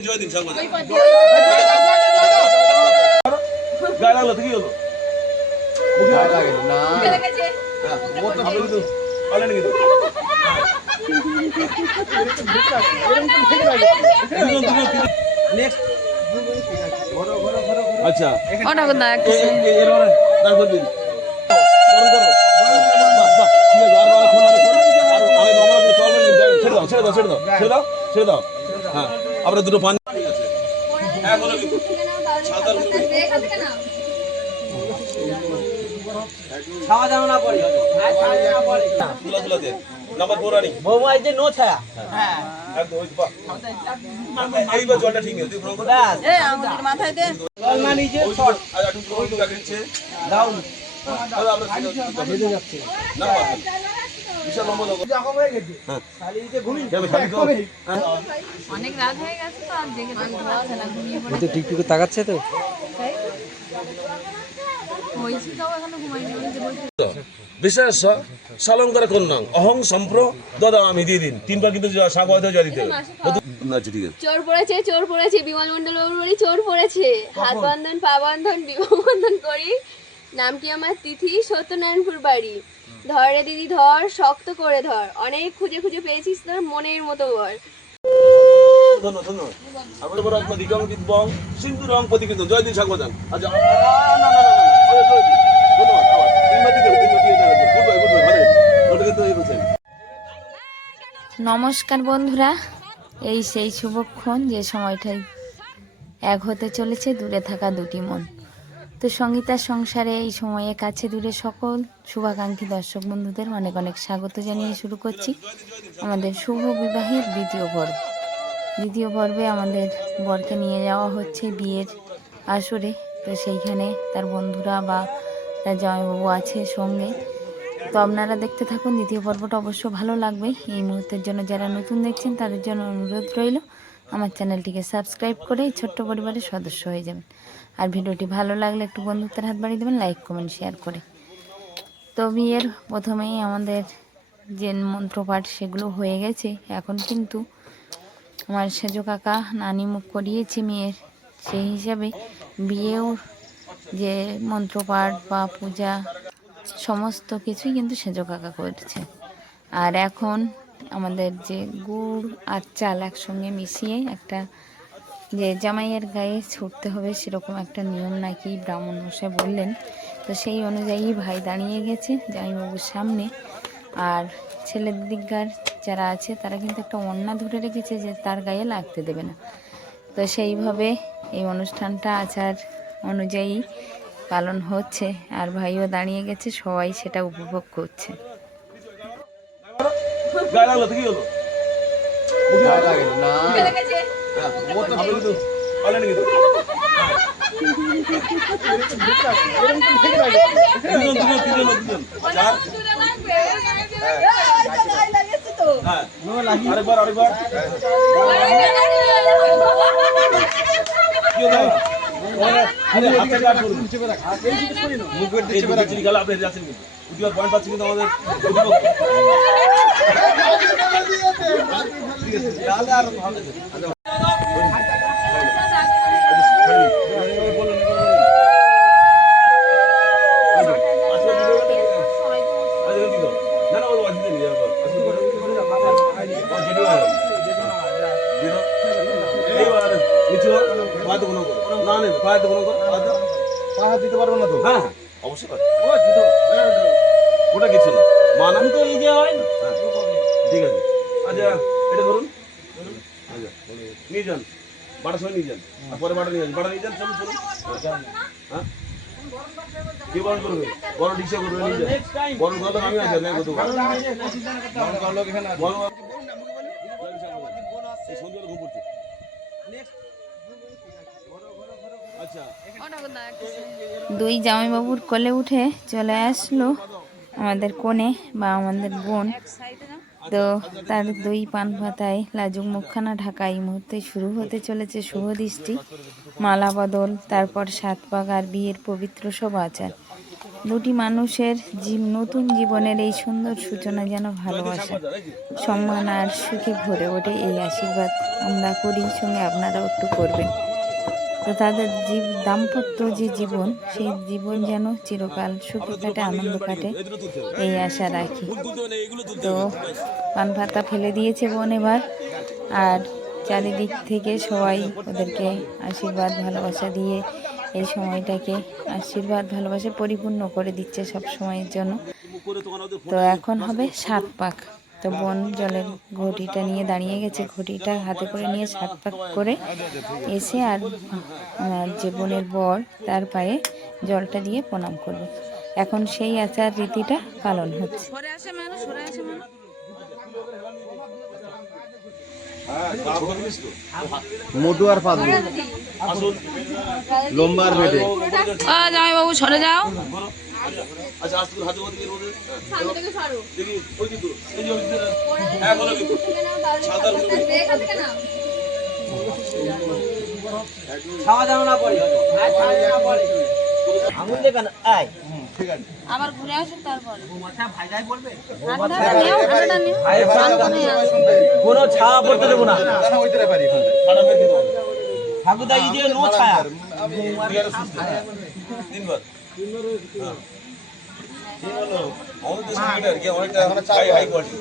জয় দিন সাংবাদ গায়ে লাগলো তো কি হলো গায়ে লাগে না লেগেছে মোট না কিন্তু পালেন কিন্তু নেক্সট আচ্ছা ওটা কোন একটা এরপরে তারপর দিন বরং করো বাহ বাহ ঠিক আছে আর খোলা আর অনেক আমরা চলবেন ছেড়ে দাও ছেড়ে দাও ছেড়ে দাও ছেড়ে দাও ছেড়ে দাও হ্যাঁ আমরা দুটো পানি হ্যাঁ বলো কিন্তু ছাতার ছাওয়া যেন না পড়ে তুলা তুলা দে নাম্বার 4 রানি বৌমা এই যে নো ছায়া হ্যাঁ একদম ওই বাহ এইবার জলটা ঠিক আছে তুই ভ্রমণ ব্যাস এই আমাদের মাথায় দে জল না নিচে শর্ট আর একটু ভ্রমণ কাটছে ডাউন তাহলে আমরা বেঁধে যাচ্ছে না বাবা বিশাল লম্বা লোক যখন হয়ে গেছে খালি যে ঘুমি যাবে খালি তো অনেক রাত হয়ে গেছে তো আর দেখে পাচ্ছে না ঘুমিয়ে পড়ে টিকটুকে তাকাচ্ছে তো হয়েছে তাও এখনো ঘুমাইনি বিশেষ সালঙ্কার কন্যাং অহং সম্প্র দদামি দিয়ে দিন তিনবার কিন্তু সাগর জয় দিতে হবে না ঠিক আছে চোর পড়েছে বিমল মন্ডল বাবুর বাড়ি চোর পড়েছে হাত বন্ধন পা বন্ধন বিবাহ বন্ধন করি নামটি আমার তিথি সত্যনারায়ণপুর বাড়ি ধর রে দিদি ধর শক্ত করে ধর অনেক খুঁজে খুঁজে পেয়েছিস তোর মনের মতো ঘর ধন্যবাদ ধন্যবাদ আপনাদের বড় আপনার দিগম বিদ্বং সিন্ধু রং প্রতিকৃত জয় দিন সাগবাজান আচ্ছা না না না না ধন্যবাদ আবার তিনবার দিতে গুড বাই ভালো ওটা কিন্তু এই বলছেন নমস্কার বন্ধুরা এই সেই শুভক্ষণ যে সময়টাই এক হতে চলেছে দূরে থাকা দুটি মন তো সঙ্গীতার সংসারে এই সময়ে কাছে দূরে সকল শুভাকাঙ্ক্ষী দর্শক বন্ধুদের অনেক অনেক স্বাগত জানিয়ে শুরু করছি আমাদের শুভ বিবাহের দ্বিতীয় পর্বে আমাদের বরকে নিয়ে যাওয়া হচ্ছে বিয়ের আসরে তো সেইখানে তার বন্ধুরা বা তার জামাইবাবু আছে সঙ্গে তো আপনারা দেখতে থাকুন দ্বিতীয় পর্বটা অবশ্য ভালো লাগবে এই মুহূর্তের জন্য যারা নতুন দেখছেন তাদের জন্য অনুরোধ রইল আমার চ্যানেলটিকে সাবস্ক্রাইব করে এই ছোট্ট পরিবারের সদস্য হয়ে যাবেন আর ভিডিওটি ভালো লাগলে একটু বন্ধুত্বের হাত বাড়িয়ে দেবেন লাইক কমেন্ট শেয়ার করে তো বিয়ের প্রথমেই আমাদের যে মন্ত্রপাঠ সেগুলো হয়ে গেছে এখন কিন্তু আমার সেজো কাকা নানি মুখ করিয়েছে মেয়ের সেই হিসাবে বিয়েও যে মন্ত্রপাঠ বা পূজা সমস্ত কিছুই কিন্তু সেজো কাকা করছে আর এখন আমাদের যে গুড় আর চাল একসঙ্গে মিশিয়ে একটা যে জামাইয়ের গায়ে ছুটতে হবে সেরকম একটা নিয়ম নাকি ব্রাহ্মণ মশাই বললেন তো সেই অনুযায়ী ভাই দাঁড়িয়ে গেছে জামাইবাবুর সামনে আর ছেলের দিককার যারা আছে তারা কিন্তু একটা ওড়না ধরে রেখেছে যে তার গায়ে লাগতে দেবে না তো সেইভাবে এই অনুষ্ঠানটা আচার অনুযায়ী পালন হচ্ছে আর ভাইও দাঁড়িয়ে গেছে সবাই সেটা উপভোগ করছে গায়ে লাগলো তো কি হলো গায়ে লাগে না লেগেছে মোট না কিন্তু পালেন কিন্তু দুজন চার হ্যাঁ আরেকবার কি হলো আরে হাতে কাট করুন মুখের দিকে চেপে রাখছি গাল আপনি যাচ্ছেন কিন্তু উঠিবার পয়েন্ট পাচ্ছি কিন্তু আমাদের ঠিক আছে তাহলে আর ভালো দিতে পারবো না তো হ্যাঁ অবশ্যই ওটা কিছু না মানা তো এই যে হয় না ঠিক আছে আচ্ছা এটা ধরুন নিয়ে যান বাটার সময় নিয়ে যান আর পরে বাটা নিয়ে যান চলুন হ্যাঁ কি বরণ করবে বরণ রিক্সা করবে নিয়ে যান বরণ করলে আমি আছে না কত বরণ করলো এখানে সন্ধ্যা ঘুম পড়ছে দুই জামাইবাবুর কোলে উঠে চলে আসলো আমাদের কোণে বা আমাদের বোন তো তার দুই পান পাতায় লাজুক মুখখানা ঢাকা এই মুহূর্তে শুরু হতে চলেছে শুভ দৃষ্টি মালা বদল তারপর সাত পাক আর বিয়ের পবিত্র সব আচার দুটি মানুষের নতুন জীবনের এই সুন্দর সূচনা যেন ভালোবাসা, সম্মান আর সুখে ভরে ওঠে, এই আশীর্বাদ আমরা করি, সঙ্গে আপনারাও একটু করবেন। তো তাদের দাম্পত্য যে জীবন, সেই জীবন যেন চিরকাল সুখে কাটে, আনন্দ কাটে, এই আশা রাখি। তো পান পাতা ফেলে দিয়েছে বোন এবার, আর চারিদিক থেকে সবাই ওদেরকে আশীর্বাদ ভালোবাসা দিয়ে এই সময়টাকে আশীর্বাদ ভালোবাসা পরিপূর্ণ করে দিচ্ছে সব সময়ের জন্য। তো এখন হবে 7 পাক। তো বোন জলের ঘটিটা নিয়ে দাঁড়িয়ে গেছে, ঘটিটা হাতে করে নিয়ে 7 পাক করে এসে আর যে বোনের বর তার পায়ে জলটা দিয়ে প্রণাম করবে। এখন সেই আচার রীতিটা পালন হচ্ছে। মোটু আর পাদু লম্বার বেটে জামাইবাবু সরে যাও। আচ্ছা আস্তে করে হাতে ওদিকে সামনে থেকে সরো। দেখি ওই কিন্তু এই যে হ্যাঁ বলো কিন্তু খাওয়া দাওয়া না পড়ে আঙুল দেখেন আয় আবার ঘুরে আসুন তারপরে। কোনো ছায়া পড়তে দেবো না। ঠাকুরদা ই দিয়ে নো ছায়া তিনবার আমাদের দেশে ক্রিকেটার কি অনেকটা হাই কোয়ালিটি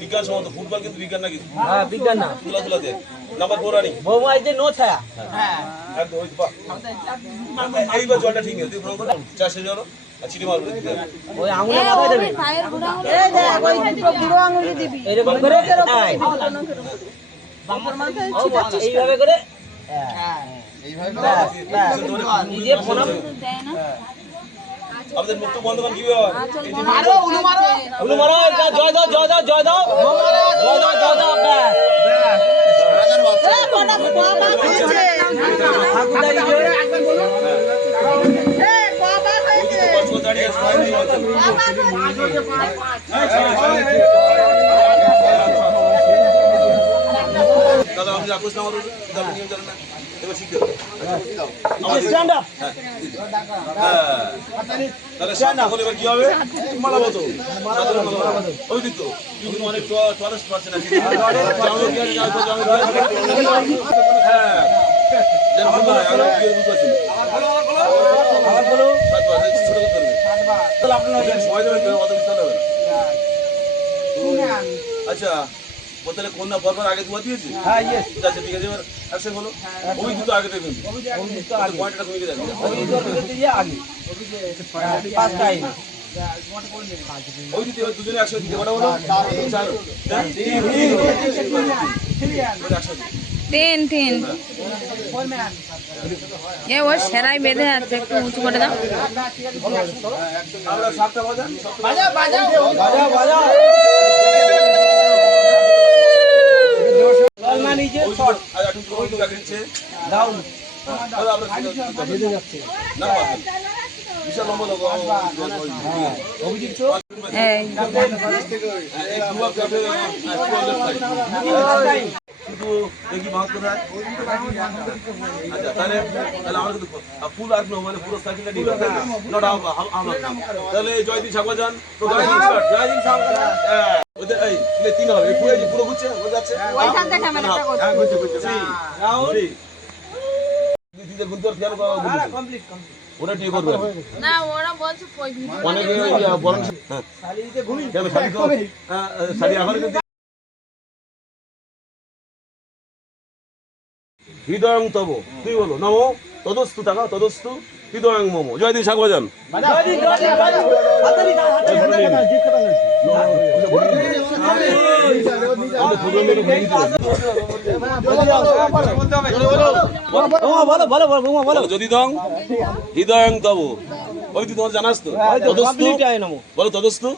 বিজ্ঞান সম্মত ফুটবল কিন্তু বিজ্ঞান না কিছু হ্যাঁ বিজ্ঞান না তুলা তুলাতে নাম্বার 4 রানিং বৌমা এই যে নো ছায়া হ্যাঁ একদম ওই বাহ এইবার জলটা ঠিক আছে তুই প্রণাম কর চাষে জল আর চিঠি মারবে ওই আঙুলে মাথায় দেবে এই যে ওই দুটো বুড়ো আঙুলে দিবি এরকম করে আয় বাম্পার মাথায় ছিটাচ্ছিস এইভাবে করে হ্যাঁ এইভাবে নিজে প্রণাম দেয় না। আমাদের মুক্ত বন্ধ কর কি হয় মারো উলু মারো জয় দাও জয় দাও জয় দাও জয় দাও জয় দাও ব্যাস ঠাকুরদা ই যে দাদা আপনি রাখুন না আমাদের দাদা নিয়ম জানেন না এবার শিখতে স্ট্যান্ড আপ তাহলে সামনে হলে এবার কি হবে মালাবো তো ওই দিক তো তুই কিন্তু অনেক টরেস্ট পাচ্ছেন না হ্যাঁ যেন বলবো না আমরা কি বুঝতে ছোট করতে হবে সময় দেবেন অত বিস্তার হবে আচ্ছা তাহলে কন্যা বরবার আগে দুয়া দিয়েছি হ্যাঁ ইয়েস আচ্ছা ঠিক আছে এবার অ্যাকশন হলো ওই দুটো আগে দেবেন পয়েন্টটা কমে গেছে ওই দুটো দিয়ে আগে পাঁচ টাইম ওই দিতে দুজনে একসাথে দিতে কটা হলো 3 এ ও সেরাই বেঁধে আছে, একটু উঁচু করে দাও। আমরা সাতটা বাজান বাজাও বাজাও বাজাও বাজাও না নিজে শট আর একটু ওই তো কাটছে ডাউন দাদা আমরা বেঁধে যাচ্ছে না বাবা বিশাল লম্বা লোক অভিজিৎ এই এক দুয়া কাটে শুধু দেখি মাছ কোথায় আচ্ছা তাহলে তাহলে আমরা কিন্তু ফুল আসলো মানে পুরো সাইকেলটা নিয়ে নট আমরা তাহলে জয়দীপ সাগর যান তো জয়দীপ সাগর ওদের এই তিন হবে পুরো ঘুরছে ও যাচ্ছে ওইখান থেকে ক্যামেরাটা করতে হ্যাঁ ঘুরছে রাউন্ড তিনটে গুণ তোর খেয়াল করা কমপ্লিট কমপ্লিট ওরা ঠিক করবে না, ওরা বলছে কই ভিডিও অনেকে বরং শালিতে ঘুমি কেন শাড়ি তো শাড়ি এখন কিন্তু হৃদয়ং তব তুই বলো নমো তদস্তু টাকা তদস্তু হৃদয়ং মম জয়দীপ সাগর যান যদি দং হৃদয়ং তব ওই তুই তোমার জানাস তো তদস্তু বলো তদস্তু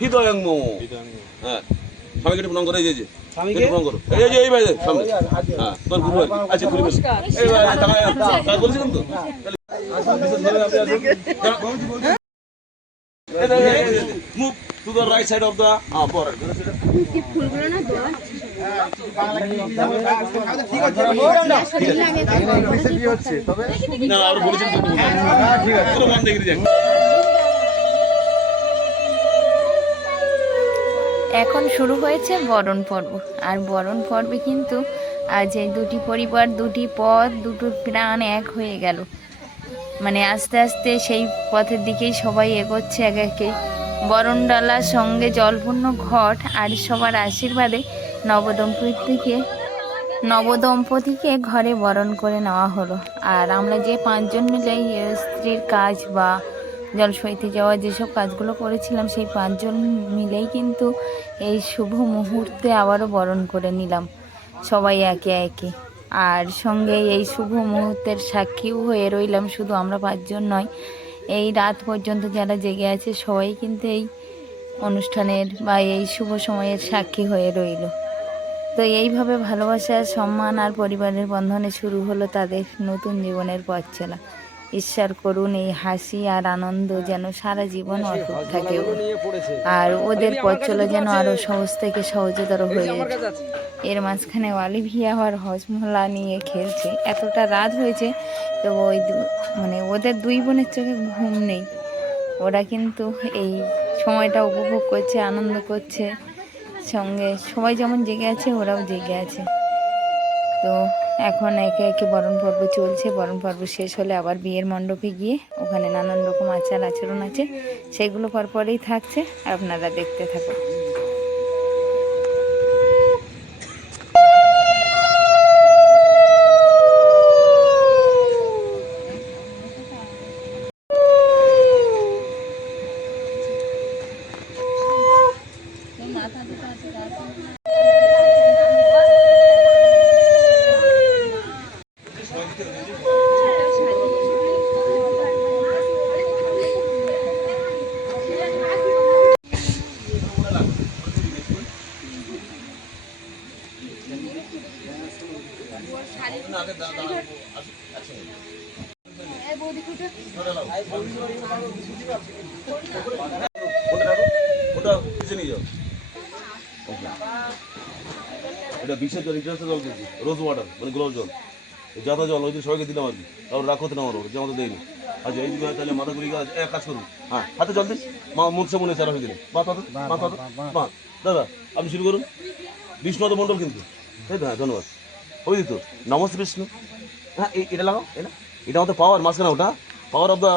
হৃদয়ং মম হ্যাঁ স্বামীকে একটু প্রণাম করে এই যে স্বামীকে প্রণাম করো এই যে এই ভাই সামনে হ্যাঁ তোর গুরু আর কি আচ্ছা পরিবেশ এই ভাই তাহলে বলছি কিন্তু move to the right side of the border ফুলগুলো না দেওয়া না আর বলেছেন পুরো মান দেখে দেখ এখন শুরু হয়েছে বরণ পর্ব। আর বরণ পর্বে কিন্তু আজ এই দুটি পরিবার, দুটি পথ, দুটো প্রাণ এক হয়ে গেল। মানে আস্তে আস্তে সেই পথের দিকেই সবাই এগোচ্ছে এক একে। বরণ ডালার সঙ্গে জলপূর্ণ ঘট আর সবার আশীর্বাদে নবদম্পতিকে ঘরে বরণ করে নেওয়া হলো। আর আমরা যে 5 জন মিলে স্ত্রীর কাজ বা জল সইতে যাওয়া যেসব কাজগুলো করেছিলাম, সেই 5 জন মিলেই কিন্তু এই শুভ মুহূর্তে আবারও বরণ করে নিলাম সবাই একে একে। আর সঙ্গে এই শুভ মুহূর্তের সাক্ষীও হয়ে রইলাম। শুধু আমরা 5 জন নয়, এই রাত পর্যন্ত যারা জেগে আছে সবাই কিন্তু এই অনুষ্ঠানের বা এই শুভ সময়ের সাক্ষী হয়ে রইল। তো এইভাবে ভালোবাসা, সম্মান আর পরিবারের বন্ধনে শুরু হলো তাদের নতুন জীবনের পথ চলা। ঈশ্বর করুন এই হাসি আর আনন্দ যেন সারা জীবন অটুট থাকে, আর ওদের পথ চলা যেন আরও সহজ থেকে সহজতর হয়ে ওঠে। এর মাঝখানে অলিভিয়া আর হজমোলা নিয়ে খেলছে। এতটা রাত হয়েছে তো ওই মানে ওদের 2 বোনের চোখে ঘুম নেই। ওরা কিন্তু এই সময়টা উপভোগ করছে, আনন্দ করছে। সঙ্গে সবাই যেমন জেগে আছে ওরাও জেগে আছে। তো এখন একে একে বরণ পর্ব চলছে। বরণ পর্ব শেষ হলে আবার বিয়ের মণ্ডপে গিয়ে ওখানে নানান রকম আচার আচরণ আছে, সেগুলো পরপরেই থাকছে, আপনারা দেখতে থাকুন। এটা বিশেষ জল, ইন্টারন্যাশনাল জল দিয়েছি, রোজ ওয়াটার মানে গোলাপ জল, যাতা জল ওই সবাইকে দিলাম আর কি। তারপর রাখতে না আমার যে আমাদের দেয়নি। আচ্ছা এই দিকে তাহলে মাথা ঘুরি এক কাজ করুন, হ্যাঁ হাতে জল দিন, মা মুখে মনে চারা হয়ে দিলেন। মা দাদা আপনি শুরু করুন। বিষ্ণু মণ্ডল কিন্তু, তাই তো? হ্যাঁ ধন্যবাদ। ওই দিত নমস্তে বিষ্ণু। হ্যাঁ এটা লাগাও, এটা আমাদের পাওয়ার মাঝখানে, ওটা power of the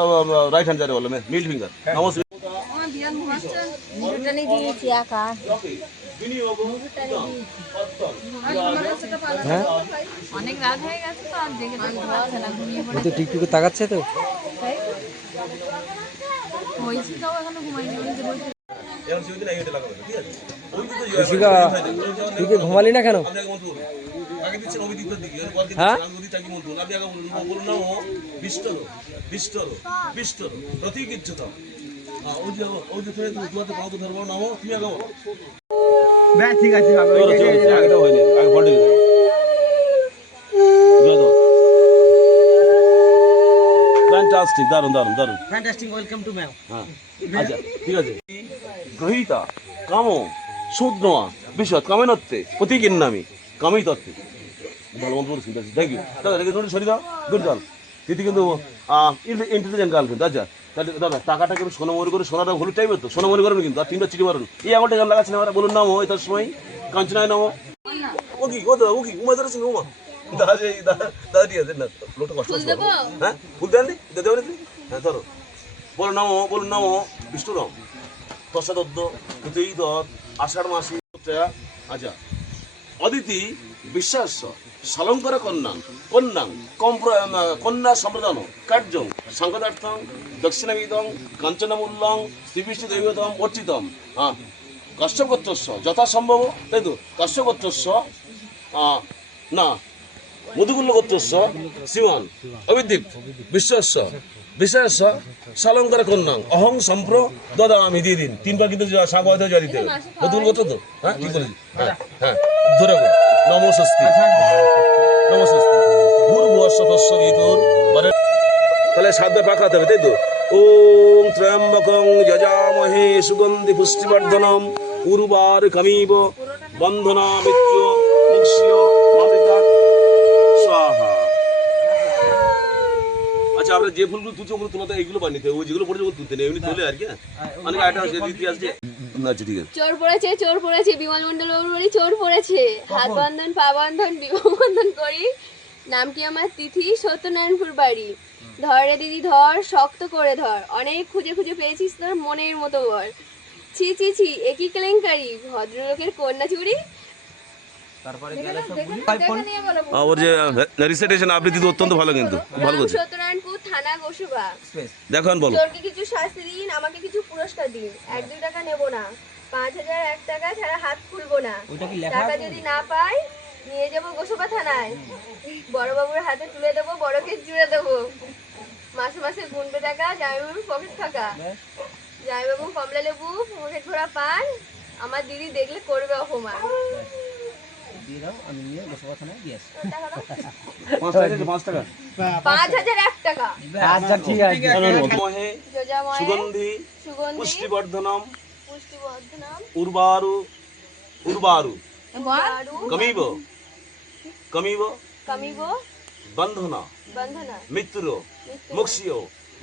right hand যারে বললাম, মিডল ফিঙ্গার। নমস্তে। অনেক রাত হয়ে গেছে তো আর দেখে পাচ্ছে না, ঘুমিয়ে তো টিকটুকে তাকাচ্ছে তো হয়েছি, তাও এখনো ঘুমাইনি। তুই ঘুমালি না কেন? হ্যাঁ ঠিক আছে ফ্যান্টাস্টিক, দারুন দারুন দারুন, ফ্যান্টাস্টিক, ওয়েলকাম টু ম্যাম। হ্যাঁ আচ্ছা ঠিক আছে। গ্রহিতা কাম শুদ্ধা বিশদ কামেনত্বে প্রতীকের নামে কামেই তত্ত্বে। ভালো মন্দ বলছি, থ্যাংক ইউ দাদা। রেখে ধরে সরি দাও, গুড গার্ল। দিদি কিন্তু ইন্টেলিজেন্ট গার্ল কিন্তু। আচ্ছা তাহলে দাদা টাকাটা কিন্তু সোনামণি করে, সোনাটা হলুদ টাইপের তো, সোনামণি করবেন কিন্তু। আর 3টা চিঠি মারুন। এই আমারটা গান লাগাচ্ছেন আমরা, বলুন নাম হয় তার সময় কাঞ্চনায় নাম। ও কি ও দাদা, ও কি উমা ধরেছেন? উমা দাদা দাদা ঠিক আছে না, লোকটা কষ্ট হচ্ছে। হ্যাঁ ফুল দেন দি দেবেন। হ্যাঁ ধরো, বলুন নাম, বলুন নাম বিষ্ণু রাম দশাদদ্দ এই দত্ত আষাঢ় মাসি। আচ্ছা অদিতি বিশ্বাস সালঙ্কর কন্যা সম্প্রদান কার্যং সাংঘাতার্থং দক্ষিণাবিদং কাঞ্চনামূল্যং শ্রীবিষ্ণু দৈবতম অর্চিতম। হ্যাঁ কাশ্যপ গোত্রস্য যথাসম্ভব, তাই তো? কাশ্যপ গোত্রস্য না মধুকুল্ল গোত্রস্য শ্রীমান অবিদ্বীপ বিশ্বাস বিশ্বাস সালঙ্কার কন্যাং অহং সম্প্র দদামি, দিয়ে দিন। 3বার কিন্তু সাগর জয় দিতে হবে। মধুকুল গোত্র তো? হ্যাঁ ঠিক বলেছি। হ্যাঁ হ্যাঁ ধরে নমস্বস্তি নমস্বস্তি ভূর্ভুবস্বতস্য গীতর। তাহলে 7বার পাকাতে হবে, তাই তো? ওং ত্র্যম্বকং যজামহে সুগন্ধি পুষ্টিবর্ধনম উর্বারুকমিব বন্ধনামিত্য মুক্ষ্য মামৃতা স্বাহা। আচ্ছা আমরা যে ফুলগুলো তুলছি ওগুলো তোলা তো এইগুলো বানিয়ে ওই যেগুলো পড়েছে ওগুলো তুলতে নেই এমনি তোলে আর কি। অনেক আইটেম আছে ইতিহাস যে আচ্ছা ঠিক আছে। চোর পড়েছে বিমল মন্ডল বাবুর বাড়ি চোর পড়েছে, হাত বন্ধন পা বন্ধন বিবাহ বন্ধন করি, নাম কি আমার তিথি, সত্যনারায়ণপুর বাড়ি, ধর রে দিদি ধর শক্ত করে ধর, অনেক খুঁজে খুঁজে পেয়েছিস তোর মনের মতো বর, ছি ছি ছি একই কেলেঙ্কারি, ভদ্রলোকের কন্যা চুরি। ওর যে রিসাইটেশন আবৃত্তি তো অত্যন্ত ভালো, কিন্তু ভালো করছে। সত্যনারায়ণপুর থানা গোসবা, দেখুন বলো। চোরকে কিছু শাস্তি দিন, আমাকে কিছু পুরস্কার দিন, 1-2 টাকা নেব না, 5000 1 টাকা ছাড়া হাত খুলবো না, টাকা যদি না পাই নিয়ে যাবো গোসবা থানায়, বড়বাবুর হাতে তুলে দেবো, বড়কে জুড়ে দেবো, মাসে মাসে গুনবে টাকা, জামাইবাবুর পকেট ফাঁকা, জামাইবাবু কমলা লেবু পকেট ভরা পান, আমার দিদি দেখলে করবে অপমান। 5000 1 টাকা, আচ্ছা ঠিক আছে। মহে যোজাময়ে সুগন্ধি সুগন্ধি পুষ্টিবর্ধনম পুষ্টিবর্ধনম উর্বারু উর্বারু বারু কমিব কমিব কামিব বন্ধনা বন্ধনা মৃত্যুর মুক্ষিও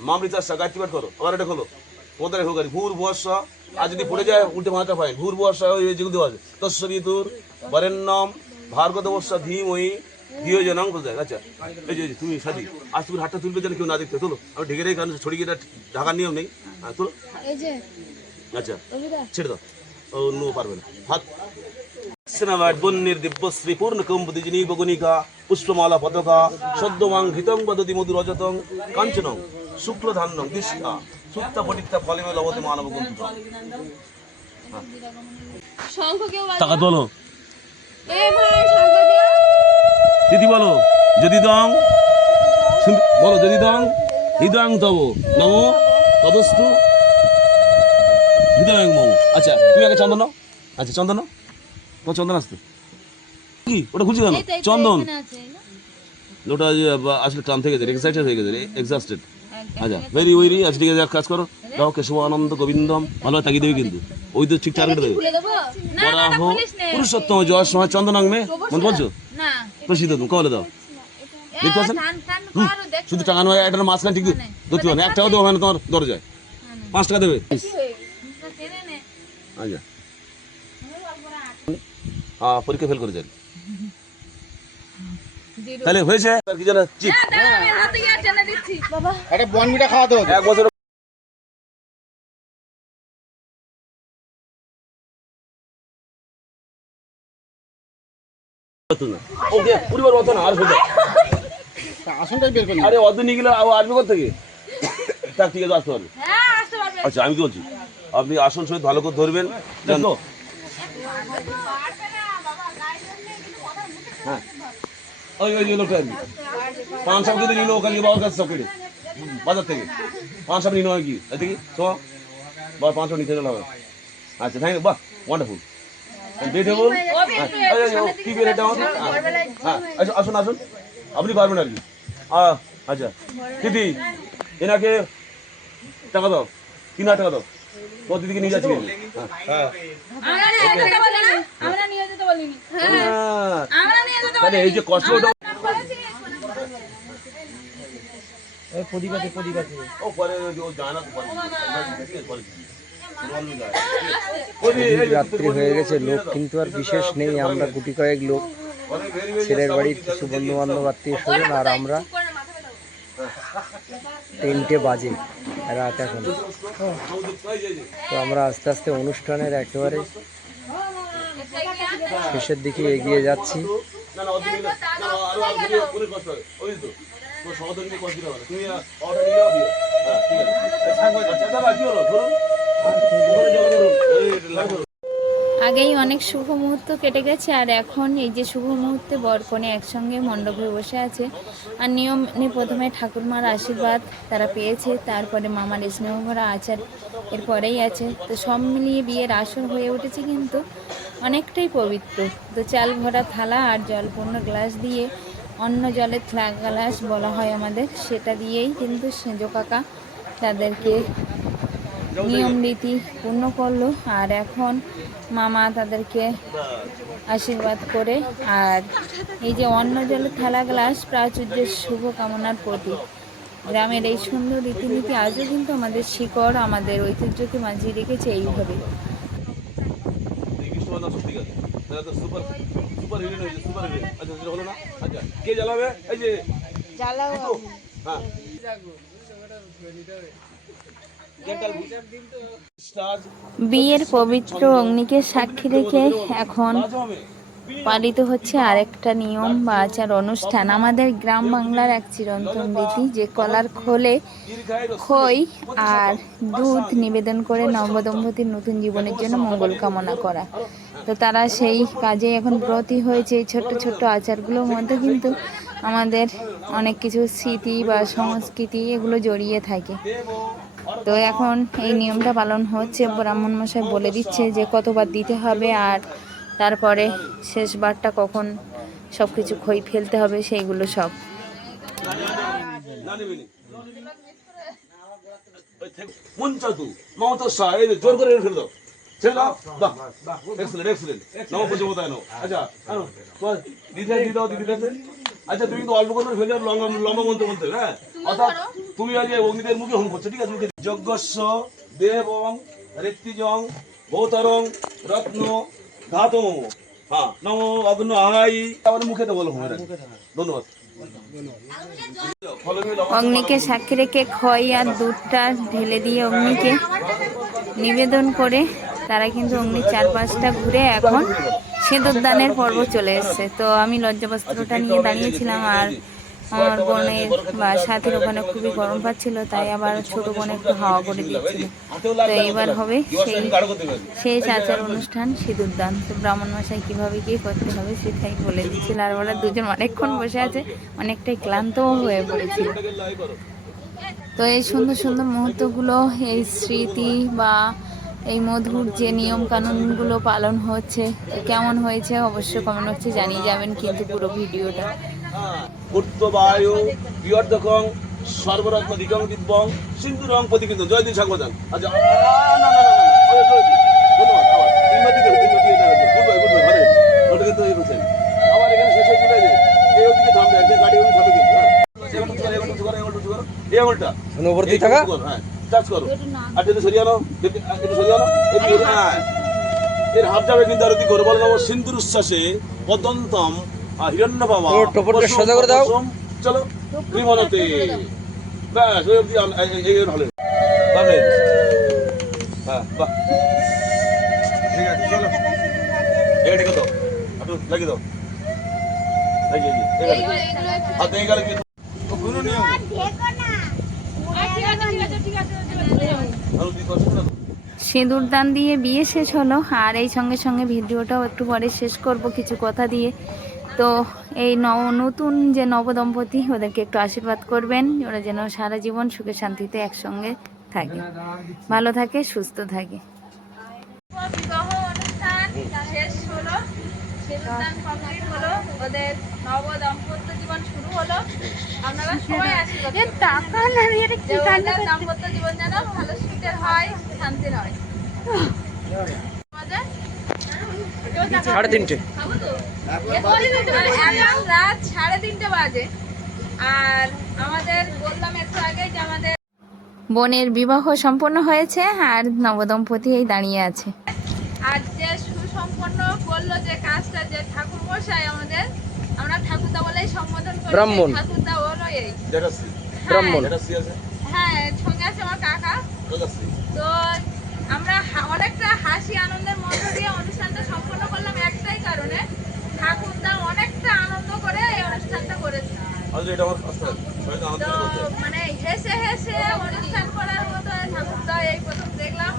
মামৃতার গায়ত্রী পাঠ করো। আবার এটা খোলো, তোমাদের হোক আর ভূর ভুয়াস্য, আর যদি পড়ে যায় উল্টে মাথা পায় ভূর ভুয়াস্য যেগুলো দেওয়া আছে তস্বরিতুর বরেণ্যম ভার্গবস্য ধীমহি ধিও জনং প্রচোদয়াৎ। আচ্ছা এই যে তুমি সাজি আজ তুমি হাতটা তুলবে যেন কেউ না দেখতে, তোলো। আমি ঢেকে রেখে কারণ ছড়িয়ে এটা ঢাকার নিয়ম নেই। হ্যাঁ তোলো। আচ্ছা ছেড়ে দাও, ও নো পারবে না। হাত সেনাবাট বন্যের দিব্যশ্রী পূর্ণ কম্বুদিজিনী বগুনিকা পুষ্পমালা পতাকা সদ্যমাং ঘৃতং বদতি মধুর অজতং কাঞ্চনং শুক্লধান্যং দিষ্টা সুত্তা পটিত্তা ফলেমে লবতে মানব গন্ধ। শঙ্খ কেউ টাকা তোলো। এ ভাই শঙ্খ দিও। দিদি বলো যদি দং বলো যদি দং হৃদয়ং তব নমো তদস্তু হৃদয়ং মম। আচ্ছা তুমি আগে চন্দন নাও। আচ্ছা চন্দন নাও, তোমার চন্দন আসতে কি ওটা খুঁজে গেল চন্দন, ওটা আসলে টান থেকে গেছে, এক্সাইটেড হয়ে গেছে, এক্সাস্টেড। আচ্ছা ভেরি ওয়েরি। আচ্ছা ঠিক আছে এক কাজ করো, দাও কেশব আনন্দ গোবিন্দম ভালোভাবে তাকিয়ে দেবে, কিন্তু ওই তো ঠিক টার্গেট দেবে। খুলে দেবো পরাহ পুরুষোত্তম জয় সময় চন্দনাং মে মন বলছো না প্রসিদ্ধ তুমি কলে দাও দেখতে পাচ্ছেন শুধু টাকা নয়, একটা মাঝখানে ঠিক ধরতে হবে, 1 টাকা দেবো মানে তোমার দরজায় 5 টাকা দেবে। আচ্ছা হ্যাঁ পরীক্ষা ফেল করে যান তাহলে হয়েছে আর কি জানা চিপ একটা বনমিটা খাওয়াতে হতো। 1 বছর ওকে পরিবার মতো না আর হয়ে আসনটাই বের করি। আরে অত নিয়ে গেলে আসবে কোথা থেকে? তার ঠিক আছে আসতে পারবে। আচ্ছা আমি কি বলছি, আপনি আসন সহিত ভালো করে ধরবেন জানো। হ্যাঁ ওই ওই লোকটা 5 সব কিন্তু নিল ওখানে বাবার কাছে সব কেটে বাজার থেকে 5 সব নিল কি দেখি তো বাবা 5 নিতে গেল হবে। আচ্ছা থ্যাংক ইউ, বাহ ওয়ান্ডারফুল বিউটিফুল। কি বের এটা হ্যাঁ আচ্ছা আসুন আসুন আপনি পারবেন আর কি। আচ্ছা দিদি এনাকে টাকা দাও, 3000 টাকা দাও, তোর দিদিকে নিয়ে যাচ্ছি। হ্যাঁ তাহলে এই যে কষ্ট ও পরে ও জানা রাত্রি হয়ে গেছে, লোক কিন্তু আর বিশেষ নেই, আমরা গুটি কয়েক লোক, ছেলের বাড়ির কিছু বন্ধু বান্ধব আত্মীয় স্বজন, আর আমরা 3টে বাজে রাত এখন। তো আমরা আস্তে আস্তে অনুষ্ঠানের একেবারে শেষের দিকে এগিয়ে যাচ্ছি। আগেই অনেক শুভ মুহূর্ত কেটে গেছে, আর এখন এই যে শুভ মুহূর্তে বর কনে একসঙ্গে মণ্ডপে বসে আছে। আর নিয়মে প্রথমে ঠাকুরমার আশীর্বাদ তারা পেয়েছে, তারপরে মামার স্নেহ ভরা আচার এরপরেই আছে। তো সব মিলিয়ে বিয়ের আসর হয়ে উঠেছে কিন্তু অনেকটাই পবিত্র। তো চাল ভরা থালা আর জলপূর্ণ গ্লাস দিয়ে, অন্য জলের গ্লাস বলা হয় আমাদের, সেটা দিয়েই কিন্তু সেজ কাকা তাদেরকে নিয়ম রীতি পূর্ণ করলো। আর এখন মামা তাদেরকে আশীর্বাদ করে, আর এই যে অন্ন জলের থালা গ্লাস প্রাচুর্যের শুভ কামনার প্রতীক। গ্রামের এই সুন্দর রীতিনীতি আজও কিন্তু আমাদের শিকড়, আমাদের ঐতিহ্যকে মাঝিয়ে রেখেছে এইভাবে। এই কৃষ্ণ নাম সত্যি আছে, তারা তো সুপার সুপার হিরোইন হয়েছে, সুপার হিরোইন। আচ্ছা সেটা হলো না। আচ্ছা কে জ্বালাবে? এই যে জ্বালাও হ্যাঁ বিয়ের পবিত্র অগ্নিকে সাক্ষী রেখে এখন পালিত হচ্ছে আরেকটা নিয়ম বা আচার অনুষ্ঠান। আমাদের গ্রাম বাংলার এক চিরন্তন রীতি যে কলার খোলে খই আর দুধ নিবেদন করে নবদম্পতির নতুন জীবনের জন্য মঙ্গল কামনা করা। তো তারা সেই কাজে এখন ব্রতী হয়েছে। এই ছোট্ট ছোট্ট আচারগুলোর মধ্যে কিন্তু আমাদের অনেক কিছু স্মৃতি বা সংস্কৃতি এগুলো জড়িয়ে থাকে। তো এখন এই নিয়মটা পালন হচ্ছে। ব্রাহ্মণ মশাই বলে দিচ্ছে যে কতবার দিতে হবে আর তারপরে শেষবারটা কখন সব কিছু খই ফেলতে হবে সেইগুলো সব। মুঞ্চাতু মমতা শাহ, এই যে জোর করে ফেলে দাও, ছেড়ে দাও। বাহ এক্সেলেন্ট এক্সেলেন্ট। নম পঞ্চমতায় নাও। আচ্ছা আনো দিদি দিয়ে দাও, দিদি কাছে। আচ্ছা তুমি কিন্তু অল্প করে ফেলে লম্বা লম্বা বলতে বলতে, হ্যাঁ অর্থাৎ তুমি আজ অগ্নিদের মুখে হোম করছো, ঠিক আছে? যজ্ঞস্য দেবং ঋত্বিজং ভৌতরং রত্ন ধাতম, হ্যাঁ নম অগ্ন আহাই, আমাদের মুখে তো বলো হোম। ধন্যবাদ। অগ্নিকে সাক্ষী রেখে খই আর দুধটা ঢেলে দিয়ে অগ্নিকে নিবেদন করে তারা কিন্তু অগ্নির চারপাশটা ঘুরে এখন সিঁদুরদানের পর্ব চলে এসছে। তো আমি লজ্জাবস্ত্রটা নিয়ে দাঁড়িয়েছিলাম আর আমার বোনের বা সাথীর ওখানে খুবই গরম পাচ্ছিল, তাই আবার ছোট বোনে একটু হাওয়া করে দিচ্ছিল। তো এইবার হবে সেই শেষ আচার অনুষ্ঠান সিঁদুরদান। তো ব্রাহ্মণ মশাই কীভাবে কী করতে হবে সেটাই বলে দিচ্ছিল। আর ওরা দুজন অনেকক্ষণ বসে আছে, অনেকটাই ক্লান্তও হয়ে পড়েছিল। তো এই সুন্দর সুন্দর মুহূর্তগুলো, এই স্মৃতি বা এই মধুর যে নিয়ম কানুনগুলো পালন হচ্ছে কেমন হয়েছে অবশ্যই কমেন্ট বক্সে জানিয়ে যাবেন কিন্তু পুরো ভিডিওটা। উত্তবায়ু বিয়র্ধকং সর্বরত্ন দিগং দিব্যং সিন্ধুরং প্রতিকৃত। জয় দিন সাগবাদান। আচ্ছা না না না না, ধন্যবাদ। আবার তিনবার দিকে গুড বাই ভালো। ওটা কিন্তু এই বলছেন আমার এখানে শেষ হয়ে চলে যায়, এই ওদিকে থামবে, একদিন গাড়ি ওদিকে থামবে কিন্তু। হ্যাঁ এই আঙুলটা উপর দিয়ে থাকা, হ্যাঁ টাচ করো। আর যদি সরিয়ানো, একটু সরিয়ানো, হ্যাঁ এর হাত যাবে কিন্তু আর ওদিকে করে বলো নব সিন্ধুর উচ্ছ্বাসে পদন্তম হিরণ্য বাবা টোপরটা সোজা করে দাও। চলো বিমানতে ব্যাস ওই অবধি এই ভালো। হ্যাঁ বাহ ঠিক আছে, চলো এটা ঠিক দাও, একটু লাগিয়ে দাও, লাগিয়ে দিই হাতে গেলে কি কোনো নিয়ম সিঁদুরদান দিয়ে বিয়ে শেষ হলো। আর এই সঙ্গে সঙ্গে ভিডিওটাও একটু পরে শেষ করব কিছু কথা দিয়ে। তো এই নতুন যে নবদম্পতি ওদেরকে একটু আশীর্বাদ করবেন, ওরা যেন সারা জীবন সুখে শান্তিতে একসঙ্গে থাকে, ভালো থাকে, সুস্থ থাকে। বিবাহ অনুষ্ঠান শেষ হলো, সিঁদুরদান কমপ্লিট হলো, ওদের নবদম্পত্য জীবন শুরু হলো। আপনারা সবাই আশীর্বাদ যে ওদের দাম্পত্য জীবন যেন ভালো সুখের হয়, শান্তির হয়। সাড়ে তিনটে এখন রাত 3:30 বাজে। আর আমাদের বললাম একটু আগে যে আমাদের বোনের বিবাহ সম্পন্ন হয়েছে আর নবদম্পতি এই দাঁড়িয়ে আছে। আর যে সুসম্পন্ন করলো যে কাজটা, যে ঠাকুর মশাই আমাদের, আমরা ঠাকুরদা বলেই সম্বোধন করি, ব্রাহ্মণ। ঠাকুরদা হলো এই ব্রাহ্মণ। হ্যাঁ, সঙ্গে আছে আমার কাকা। তো আমরা অনেকটা হাসি আনন্দের মধ্য দিয়ে অনুষ্ঠানটা সম্পন্ন করলাম একটাই কারণে, ঠাকুরদা অনেকটা আনন্দ করে এই অনুষ্ঠানটা করেছে। তো মানে হেসে হেসে অনুষ্ঠান করার মতো ঠাকুরদা এই প্রথম দেখলাম।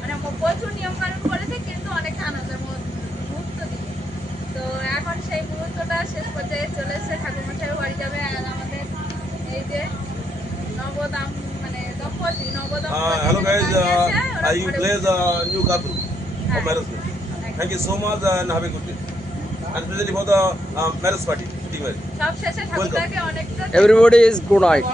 মানে প্রচুর নিয়ম কানুন করেছে কিন্তু অনেকটা আনন্দের মুহূর্ত দিয়ে। তো এখন সেই মুহূর্তটা শেষ পর্যায়ে চলে এসেছে, ঠাকুর মশাইও বাড়ি যাবে। আর আমাদের এই যে hello guys, you play the new cartoon of marriage. Thank you so much and have a good day. And especially for the marriage party. সব শেষে ঠাকুরদাকে অনেকটা Everybody is good night.